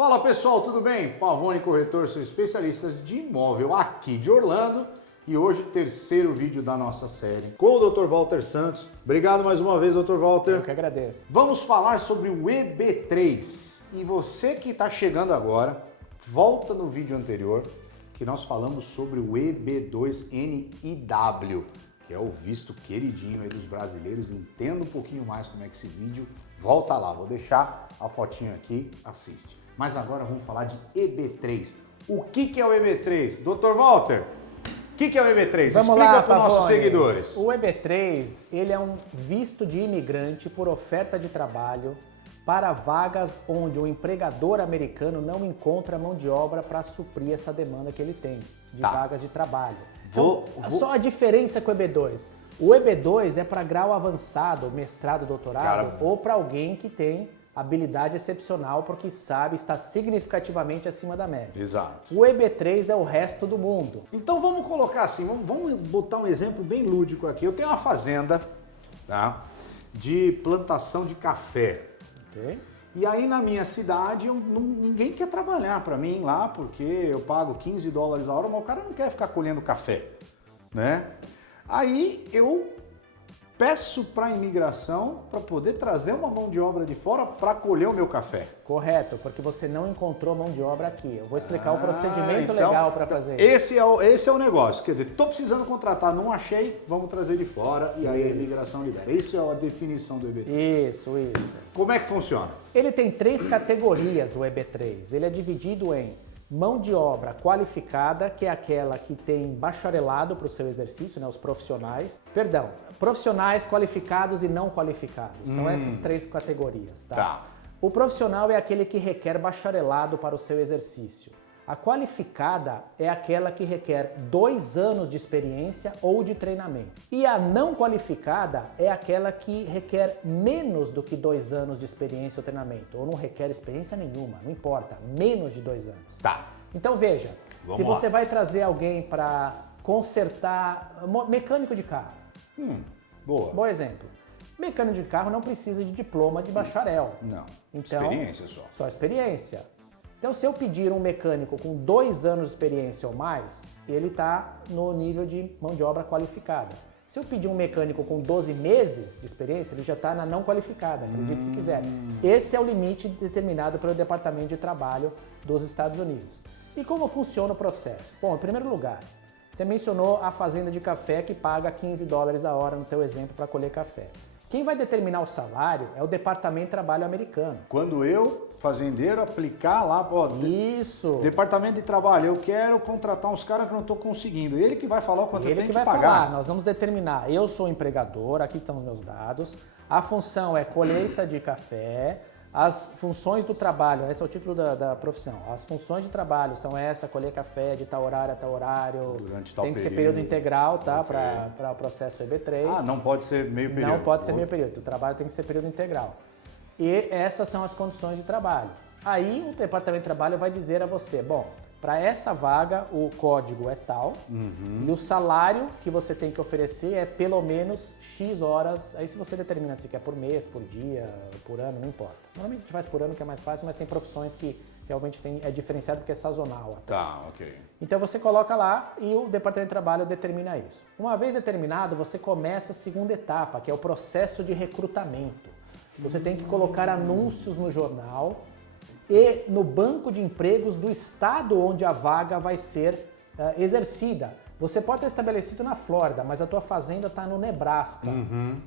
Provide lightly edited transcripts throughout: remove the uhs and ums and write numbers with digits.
Fala pessoal, tudo bem? Pavone Corretor, sou especialista de imóvel aqui de Orlando e hoje terceiro vídeo da nossa série com o Dr. Walter Santos. Obrigado mais uma vez, Dr. Walter. Eu que agradeço. Vamos falar sobre o EB3 e você que está chegando agora, volta no vídeo anterior que nós falamos sobre o EB2NIW, que é o visto queridinho aí dos brasileiros. Entenda um pouquinho mais como é que esse vídeo, volta lá, vou deixar a fotinho aqui, assiste. Mas agora vamos falar de EB3. O que é o EB3? Dr. Walter, o que é o EB3? Vamos Explica lá, para os nossos Pavone. seguidores. O EB3, ele é um visto de imigrante por oferta de trabalho para vagas onde o empregador americano não encontra mão de obra para suprir essa demanda que ele tem de vagas de trabalho. Então, só a diferença com o EB2. O EB2 é para grau avançado, mestrado, doutorado, ou para alguém que tem habilidade excepcional porque sabe, está significativamente acima da média. Exato. O EB3 é o resto do mundo. Então vamos colocar assim, vamos botar um exemplo bem lúdico aqui. Eu tenho uma fazenda, tá, de plantação de café. Okay. E aí na minha cidade ninguém quer trabalhar para mim lá porque eu pago $15 a hora, mas o cara não quer ficar colhendo café, né? Aí eu peço para a imigração para poder trazer uma mão de obra de fora para colher o meu café. Correto, porque você não encontrou mão de obra aqui. Eu vou explicar o procedimento legal para fazer isso. Esse é o negócio. Quer dizer, estou precisando contratar, não achei, vamos trazer de fora e aí a imigração libera. Isso é a definição do EB3. Isso. Como é que funciona? Ele tem 3 categorias, o EB3. Ele é dividido em mão de obra qualificada, que é aquela que tem bacharelado para o seu exercício, né, os profissionais. Perdão, profissionais qualificados e não qualificados. São essas 3 categorias. Tá? O profissional é aquele que requer bacharelado para o seu exercício. A qualificada é aquela que requer 2 anos de experiência ou de treinamento. E a não qualificada é aquela que requer menos do que 2 anos de experiência ou treinamento. Ou não requer experiência nenhuma, não importa, menos de 2 anos. Tá. Então veja, se você lá. vai trazer alguém para consertar, mecânico de carro. Boa. Bom exemplo. Mecânico de carro não precisa de diploma de bacharel. Não, Então, experiência só. Só experiência. Então, se eu pedir um mecânico com 2 anos de experiência ou mais, ele está no nível de mão de obra qualificada. Se eu pedir um mecânico com 12 meses de experiência, ele já está na não qualificada, acredite se quiser. Esse é o limite determinado pelo Departamento de Trabalho dos Estados Unidos. E como funciona o processo? Bom, em primeiro lugar, você mencionou a fazenda de café que paga $15 a hora no teu exemplo para colher café. Quem vai determinar o salário é o Departamento de Trabalho americano. Quando eu, fazendeiro, aplicar lá, Isso. Departamento de Trabalho, eu quero contratar uns caras que não estou conseguindo. Ele que vai falar o quanto eu tenho que vai pagar. Falar, nós vamos determinar. Eu sou empregador, aqui estão os meus dados. A função é colheita de café. As funções do trabalho, esse é o título da profissão. As funções de trabalho são essa, colher café de tal horário a tal horário. Durante tal Tem que ser período integral, tá? Okay. Para o processo EB3. Ah, não pode ser meio período. Não pode ser meio período. O trabalho tem que ser período integral. E essas são as condições de trabalho. Aí o Departamento de Trabalho vai dizer a você, bom, para essa vaga o código é tal e o salário que você tem que oferecer é pelo menos X horas. Aí se você determina se quer por mês, por dia, por ano, não importa. Normalmente a gente faz por ano que é mais fácil, mas tem profissões que realmente é diferenciado porque é sazonal. Tá, ok. Então você coloca lá e o Departamento de Trabalho determina isso. Uma vez determinado, você começa a segunda etapa, que é o processo de recrutamento. Você tem que colocar anúncios no jornal e no banco de empregos do estado onde a vaga vai ser exercida. Você pode ter estabelecido na Flórida, mas a tua fazenda está no Nebraska.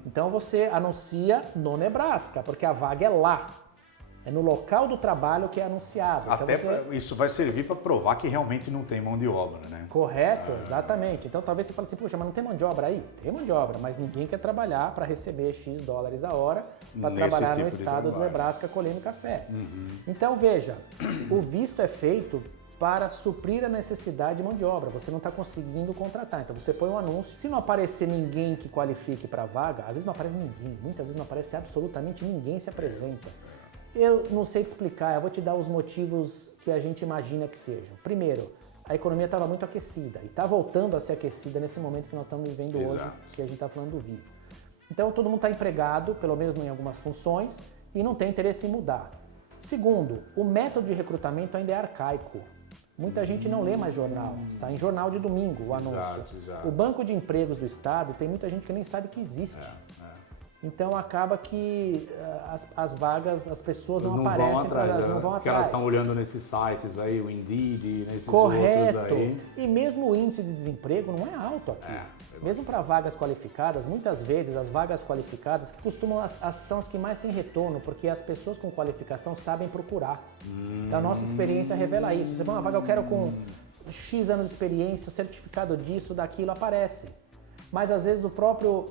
Então você anuncia no Nebraska, porque a vaga é lá. É no local do trabalho que é anunciado. Até então isso vai servir para provar que realmente não tem mão de obra, né? Correto, exatamente. Então talvez você fale assim, puxa, mas não tem mão de obra aí? Tem mão de obra, mas ninguém quer trabalhar para receber X dólares a hora para trabalhar no estado do Nebraska colhendo café. Então veja, o visto é feito para suprir a necessidade de mão de obra. Você não está conseguindo contratar. Então você põe um anúncio. Se não aparecer ninguém que qualifique para a vaga, às vezes não aparece ninguém. Muitas vezes não aparece absolutamente ninguém se apresenta. Eu não sei te explicar, eu vou te dar os motivos que a gente imagina que sejam. Primeiro, a economia estava muito aquecida e está voltando a ser aquecida nesse momento que nós estamos vivendo hoje, que a gente está falando do vírus. Então todo mundo está empregado, pelo menos em algumas funções, e não tem interesse em mudar. Segundo, o método de recrutamento ainda é arcaico. Muita gente não lê mais jornal, sai em jornal de domingo o anúncio. Exato. O banco de empregos do estado tem muita gente que nem sabe que existe. Então acaba que as vagas, as pessoas não aparecem, vão atrás, elas não vão porque atrás. elas estão olhando nesses sites aí, o Indeed, nesses Correto. outros aí. E mesmo o índice de desemprego não é alto aqui. Mesmo para vagas qualificadas, muitas vezes as vagas qualificadas que costumam são as que mais têm retorno, porque as pessoas com qualificação sabem procurar. Então a nossa experiência revela isso. Você vai uma vaga, eu quero com X anos de experiência, certificado disso, daquilo, aparece. Mas às vezes o próprio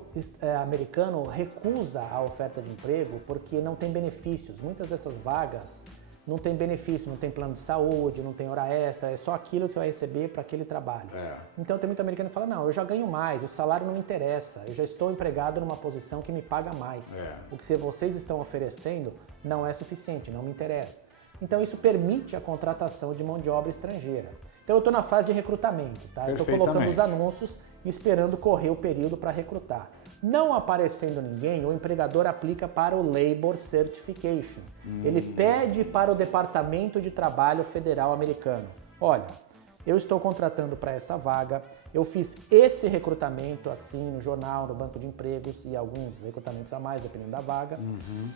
americano recusa a oferta de emprego porque não tem benefícios. Muitas dessas vagas não tem benefício, não tem plano de saúde, não tem hora extra, é só aquilo que você vai receber para aquele trabalho. Então tem muito americano que fala, não, eu já ganho mais, o salário não me interessa, eu já estou empregado numa posição que me paga mais. O que vocês estão oferecendo não é suficiente, não me interessa. Então isso permite a contratação de mão de obra estrangeira. Então eu estou na fase de recrutamento, tá? Eu estou colocando os anúncios e esperando correr o período para recrutar. Não aparecendo ninguém, o empregador aplica para o Labor Certification. Ele pede para o Departamento de Trabalho Federal americano. Olha, eu estou contratando para essa vaga, eu fiz esse recrutamento assim no jornal, no banco de empregos e alguns recrutamentos a mais, dependendo da vaga,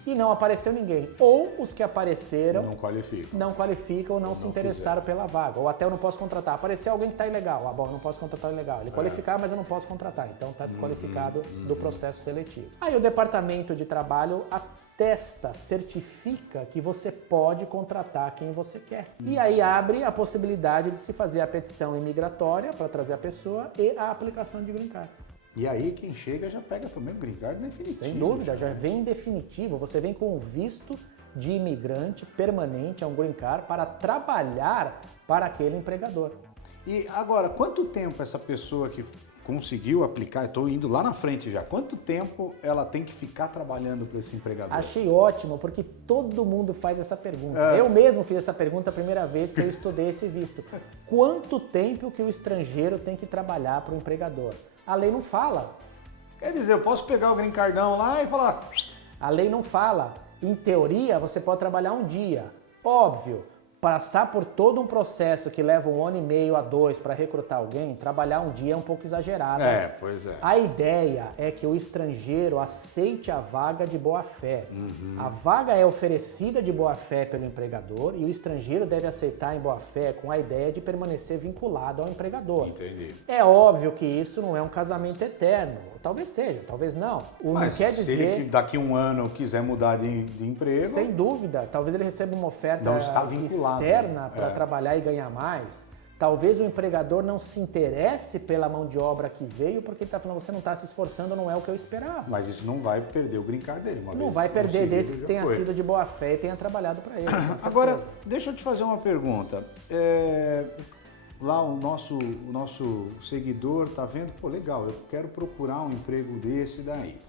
e não apareceu ninguém. Ou os que apareceram não qualificam ou não se interessaram pela vaga. Ou até eu não posso contratar. Apareceu alguém que está ilegal. Ah, bom, eu não posso contratar o ilegal. Ele qualificar, mas eu não posso contratar. Então está desqualificado do processo seletivo. Aí o Departamento de Trabalho atesta, certifica que você pode contratar quem você quer. E aí abre a possibilidade de se fazer a petição imigratória para trazer a pessoa e a aplicação de green card. E aí quem chega já pega também o green card definitivo. Sem dúvida, já vem em definitivo. Você vem com um visto de imigrante permanente, é um green card, para trabalhar para aquele empregador. E agora, quanto tempo essa pessoa que conseguiu aplicar, estou indo lá na frente já, quanto tempo ela tem que ficar trabalhando para esse empregador? Achei ótimo, porque todo mundo faz essa pergunta. Eu mesmo fiz essa pergunta a primeira vez que eu estudei esse visto. Quanto tempo que o estrangeiro tem que trabalhar para o empregador? A lei não fala. Quer dizer, eu posso pegar o green cardão lá e falar... A lei não fala. Em teoria, você pode trabalhar um dia. Óbvio. Passar por todo um processo que leva 1 ano e meio a 2 para recrutar alguém, trabalhar um dia é um pouco exagerado. Pois é. A ideia é que o estrangeiro aceite a vaga de boa-fé. A vaga é oferecida de boa-fé pelo empregador e o estrangeiro deve aceitar em boa-fé com a ideia de permanecer vinculado ao empregador. Entendi. É óbvio que isso não é um casamento eterno. Talvez seja, talvez não. Mas não quer se dizer... ele daqui a 1 ano quiser mudar de emprego... Sem dúvida. Talvez ele receba uma oferta não está vinculado, externa para trabalhar e ganhar mais. Talvez o empregador não se interesse pela mão de obra que veio porque ele está falando, você não está se esforçando, não é o que eu esperava. Mas isso não vai perder o green card dele. Não vai perder desde que tenha sido de boa fé e tenha trabalhado para ele. Agora, deixa eu te fazer uma pergunta. Lá o nosso seguidor tá vendo, pô, legal, eu quero procurar um emprego desse daí.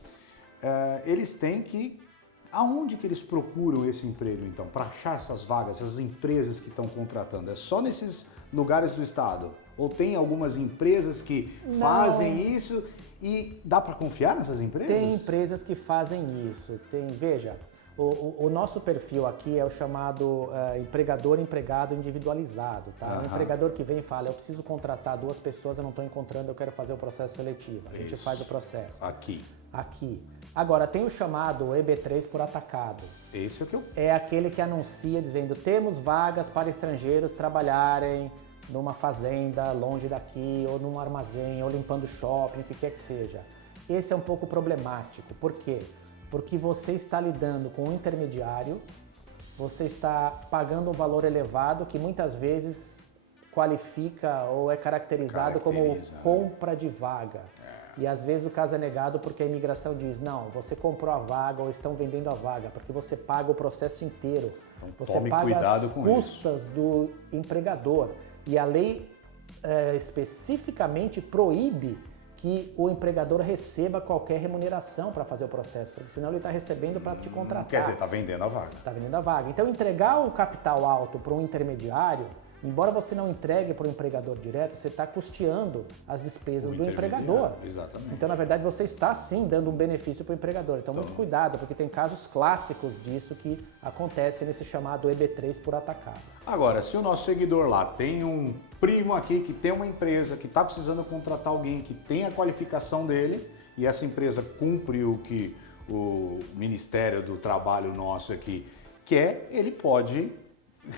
Eles têm que... Aonde que eles procuram esse emprego, então, para achar essas vagas, essas empresas que estão contratando? É só nesses lugares do estado? Ou tem algumas empresas que fazem isso e dá para confiar nessas empresas? Tem empresas que fazem isso. Veja, o nosso perfil aqui é o chamado empregador-empregado individualizado. Tá? O empregador que vem e fala, eu preciso contratar 2 pessoas, eu não estou encontrando, eu quero fazer o processo seletivo. A gente faz o processo. Aqui. Agora, tem o chamado EB3 por atacado. Esse é o que eu... É aquele que anuncia dizendo, temos vagas para estrangeiros trabalharem numa fazenda longe daqui, ou num armazém, ou limpando shopping, o que quer que seja. Esse é um pouco problemático. Por quê? Porque você está lidando com um intermediário, você está pagando um valor elevado que muitas vezes qualifica ou é caracterizado como compra de vaga. E às vezes o caso é negado porque a imigração diz, não, você comprou a vaga ou estão vendendo a vaga, porque você paga o processo inteiro. Então, você tome paga cuidado as com custas do empregador. E a lei especificamente proíbe que o empregador receba qualquer remuneração para fazer o processo, porque senão ele está recebendo para te contratar. Quer dizer, está vendendo a vaga. Está vendendo a vaga. Então, entregar o capital alto para um intermediário embora você não entregue para o empregador direto, você está custeando as despesas do empregador. Exatamente. Então, na verdade, você está sim dando um benefício para o empregador. Então, muito cuidado, porque tem casos clássicos disso que acontece nesse chamado EB3 por atacado. Agora, se o nosso seguidor lá tem um primo aqui que tem uma empresa que está precisando contratar alguém que tem a qualificação dele e essa empresa cumpre o que o Ministério do Trabalho nosso aqui quer, ele pode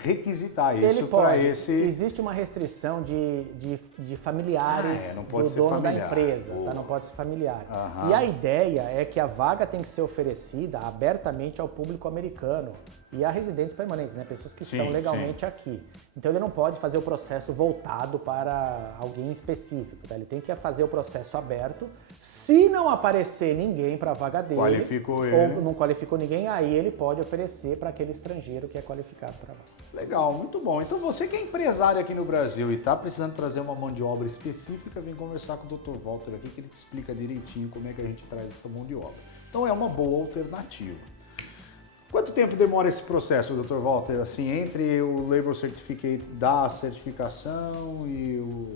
requisitar isso para esse... Existe uma restrição de familiares do dono da empresa, tá? Não pode ser familiar. E a ideia é que a vaga tem que ser oferecida abertamente ao público americano e a residentes permanentes, né? Pessoas que estão legalmente aqui. Então ele não pode fazer o processo voltado para alguém específico, tá? Ele tem que fazer o processo aberto. Se não aparecer ninguém para a vaga dele, ou não qualificou ninguém, aí ele pode oferecer para aquele estrangeiro que é qualificado para a vaga. Legal, muito bom. Então você que é empresário aqui no Brasil e está precisando trazer uma mão de obra específica, vem conversar com o Dr. Walter aqui que ele te explica direitinho como é que a gente traz essa mão de obra. Então é uma boa alternativa. Quanto tempo demora esse processo, Dr. Walter, assim, entre o Labor Certificate da certificação e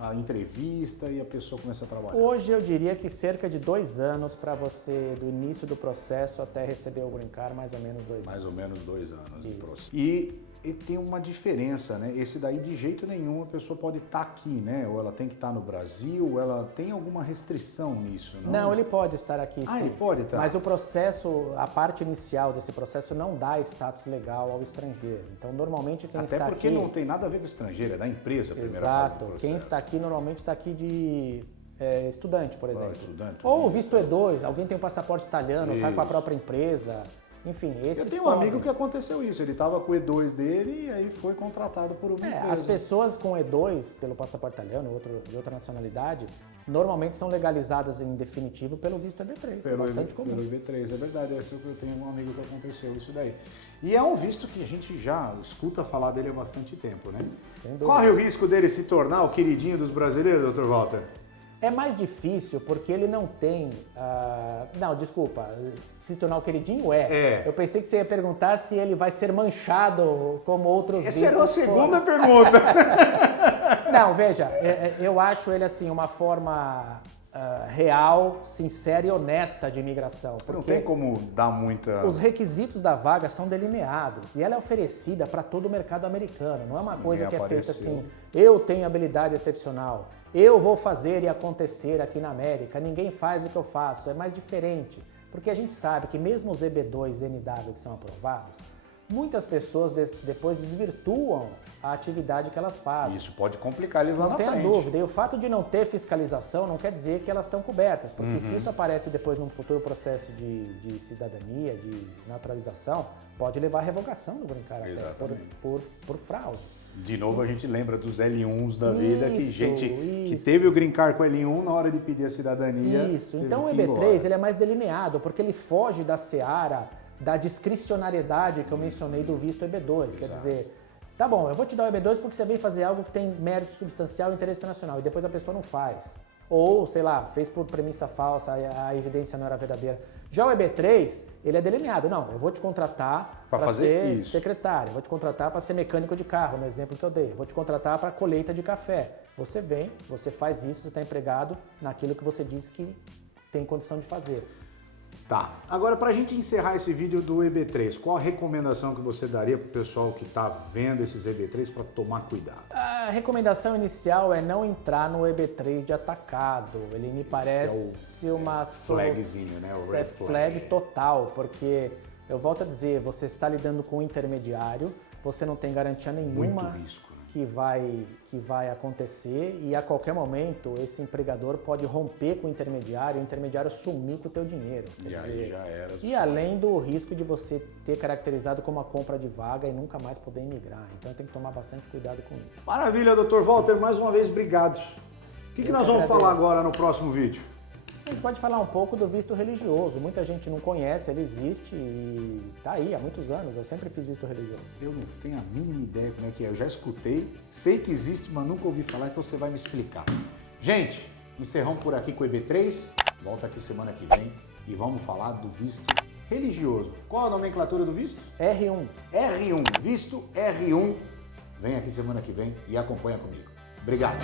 a entrevista e a pessoa começa a trabalhar? Hoje eu diria que cerca de 2 anos para você, do início do processo até receber o Green Card, mais ou menos 2 anos. Mais ou menos 2 anos de processo. E tem uma diferença, né? Esse daí de jeito nenhum a pessoa pode estar aqui, né? Ou ela tem que estar no Brasil, ou ela tem alguma restrição nisso, não? Não, ele pode estar aqui, sim. Ele pode estar. Mas o processo, a parte inicial desse processo não dá status legal ao estrangeiro. Então, normalmente quem está aqui... Até porque não tem nada a ver com o estrangeiro, é da empresa a primeira fase do processo. Quem está aqui normalmente está aqui de estudante, por exemplo. Estudante, ou visto E2, alguém tem um passaporte italiano, está com a própria empresa... Enfim, eu tenho um amigo que aconteceu isso, ele estava com o E2 dele e aí foi contratado por uma empresa. As pessoas com E2, pelo passaporte italiano, de outra nacionalidade, normalmente são legalizadas em definitivo pelo visto EB3, é bastante comum. Pelo EB3, é verdade, eu tenho um amigo que aconteceu isso daí. E é um visto que a gente já escuta falar dele há bastante tempo, né? Sem dúvida. Corre o risco dele se tornar o queridinho dos brasileiros, Dr. Walter? É mais difícil porque ele não tem... se tornar o queridinho Eu pensei que você ia perguntar se ele vai ser manchado como outros vistos. Essa era a segunda pergunta. Não, veja, eu acho ele assim uma forma real, sincera e honesta de imigração. Não tem como dar muita... Os requisitos da vaga são delineados e ela é oferecida para todo o mercado americano. Não é uma coisa que é feita assim, eu tenho habilidade excepcional, eu vou fazer e acontecer aqui na América, ninguém faz o que eu faço. É mais diferente, porque a gente sabe que mesmo os EB2 e NW que são aprovados, muitas pessoas depois desvirtuam a atividade que elas fazem. Isso pode complicar eles lá na frente. Não tenha dúvida. E o fato de não ter fiscalização não quer dizer que elas estão cobertas, porque se isso aparece depois num futuro processo de cidadania, de naturalização, pode levar à revogação do Green Card até, por fraude. De novo, a gente lembra dos L1s da vida, que gente que teve o Green Card com L1 na hora de pedir a cidadania. Isso. Então o EB3 ele é mais delineado, porque ele foge da seara da discricionariedade que eu mencionei do visto EB2. Quer dizer, tá bom, eu vou te dar o EB2 porque você veio fazer algo que tem mérito substancial e interesse nacional, e depois a pessoa não faz. Ou, sei lá, fez por premissa falsa, a evidência não era verdadeira. Já o EB3, ele é delineado. Não, eu vou te contratar para ser secretário, eu vou te contratar para ser mecânico de carro, no exemplo que eu dei. Eu vou te contratar para colheita de café. Você vem, você faz isso, você está empregado naquilo que você disse que tem condição de fazer. Tá. Agora, para a gente encerrar esse vídeo do EB3, qual a recomendação que você daria para o pessoal que está vendo esses EB3 para tomar cuidado? A recomendação inicial é não entrar no EB3 de atacado. Ele me parece uma flagzinho, né? O red flag total, porque eu volto a dizer, você está lidando com um intermediário, você não tem garantia nenhuma. Muito risco. Que vai acontecer e a qualquer momento esse empregador pode romper com o intermediário sumir com o teu dinheiro. Aí já era. E além do risco de você ter caracterizado como a compra de vaga e nunca mais poder imigrar. Então tem que tomar bastante cuidado com isso. Maravilha, Dr. Walter, mais uma vez, obrigado. O que nós vamos falar agora no próximo vídeo? A gente pode falar um pouco do visto religioso. Muita gente não conhece, ele existe e tá aí há muitos anos. Eu sempre fiz visto religioso. Eu não tenho a mínima ideia como é que é. Eu já escutei, sei que existe, mas nunca ouvi falar, então você vai me explicar. Gente, encerramos por aqui com o EB3. Volta aqui semana que vem e vamos falar do visto religioso. Qual a nomenclatura do visto? R1. R1, visto R1 vem aqui semana que vem e acompanha comigo. Obrigado.